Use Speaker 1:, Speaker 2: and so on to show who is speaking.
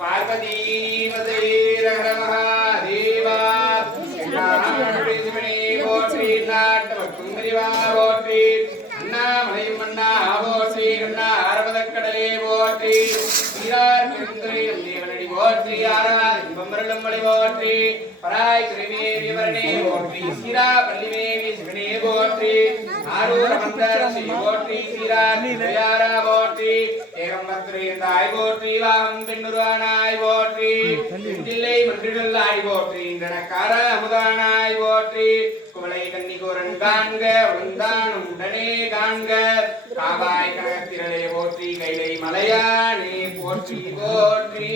Speaker 1: பார்வதி பதே ஹர மகாதேவா சிவனே போற்றி நாட்டவர்க்கும் விரிவா போற்றி அண்ணாமலையும் அண்ணா போற்றி அண்ணா அரபதக்கடலே போற்றி சீரார் பெருந்துரையும் தேவனடி போற்றி ஆரார் இன்பமருளும் மலை போற்றி பராய் திருமேவி வரணே போற்றி சீரா பள்ளிமேவி சிவனே போற்றி ஆரூர மந்தரசி போற்றி சீரா திருயாரா போற்றி தாய் போற்றி வாகம் பெண்ணுருவானாய் போற்றி தில்லை மன்றிடல் ஆடி போற்றி இன்றனக்கார அமுதானாய் போற்றி குவளை கன்னிகோரன் காண்க உந்தானும் உடனே காண்க. காவாய் கனகத்திரளே போற்றி கைலை மலையானே போற்றி போற்றி.